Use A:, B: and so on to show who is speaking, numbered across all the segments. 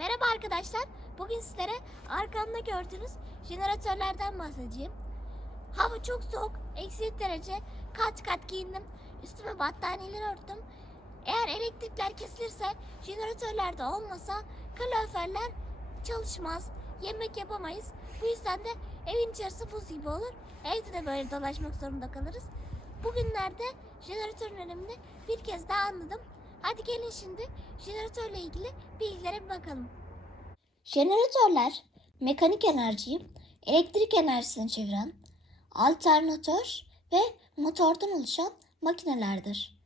A: Merhaba arkadaşlar. Bugün sizlere arkamda gördüğünüz jeneratörlerden bahsedeceğim. Hava çok soğuk. Eksi derece. Kat kat giyindim. Üstüme battaniyeler örttüm. Eğer elektrikler kesilirse, jeneratörler de olmasa kaloriferler çalışmaz. Yemek yapamayız. Bu yüzden de evin içerisi buz gibi olur. Evde de böyle dolaşmak zorunda kalırız. Bugünlerde jeneratörün önemini bir kez daha anladım. Hadi gelin şimdi jeneratörle ilgili bilgilere bir bakalım. Jeneratörler mekanik enerjiyi elektrik enerjisine çeviren alternatör ve motordan oluşan makinelerdir.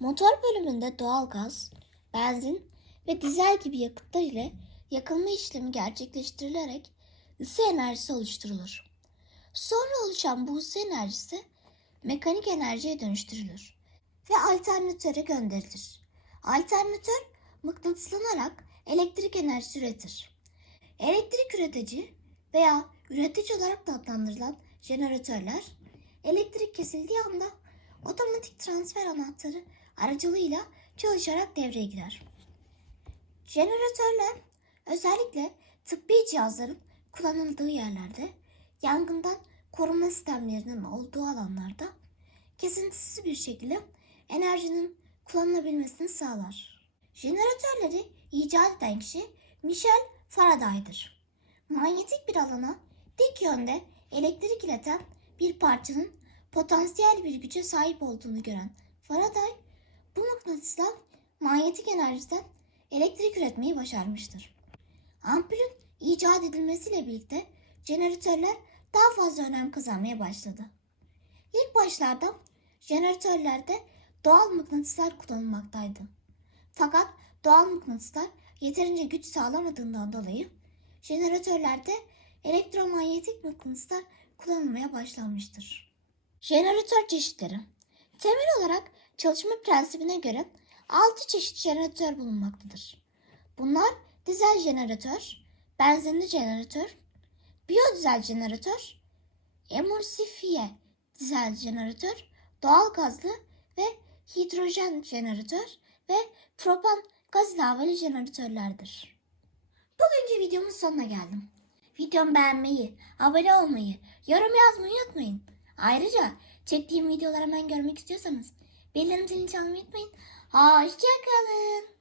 A: Motor bölümünde doğal gaz, benzin ve dizel gibi yakıtlar ile yakılma işlemi gerçekleştirilerek ısı enerjisi oluşturulur. Sonra oluşan bu ısı enerjisi mekanik enerjiye dönüştürülür ve alternatöre gönderilir. Alternatör mıknatıslanarak elektrik enerjisi üretir. Elektrik üretici veya üretici olarak da adlandırılan jeneratörler elektrik kesildiği anda otomatik transfer anahtarı aracılığıyla çalışarak devreye girer. Jeneratörler özellikle tıbbi cihazların kullanıldığı yerlerde, yangından koruma sistemlerinin olduğu alanlarda kesintisiz bir şekilde enerjinin kullanılabilmesini sağlar. Jeneratörleri icat eden kişi Michel Faraday'dır. Manyetik bir alana dik yönde elektrik ileten bir parçanın potansiyel bir güce sahip olduğunu gören Faraday, bu mıknatısla manyetik enerjiden elektrik üretmeyi başarmıştır. Ampulün icat edilmesiyle birlikte jeneratörler daha fazla önem kazanmaya başladı. İlk başlarda jeneratörlerde doğal mıknatıslar kullanılmaktaydı. Fakat doğal mıknatıslar yeterince güç sağlamadığından dolayı jeneratörlerde elektromanyetik mıknatıslar kullanılmaya başlanmıştır. Jeneratör çeşitleri Temel olarak çalışma prensibine göre 6 çeşit jeneratör bulunmaktadır. Bunlar dizel jeneratör, benzinli jeneratör, biyodizel jeneratör, emulsifiye dizel jeneratör, doğal gazlı ve hidrojen jeneratör ve propan gaz ilaveli jeneratörlerdir. Bugünkü videomun sonuna geldim. Videomu beğenmeyi, abone olmayı, yorum yazmayı unutmayın. Ayrıca çektiğim videoları hemen görmek istiyorsanız bildirim zilini çalmayı unutmayın. Hoşçakalın.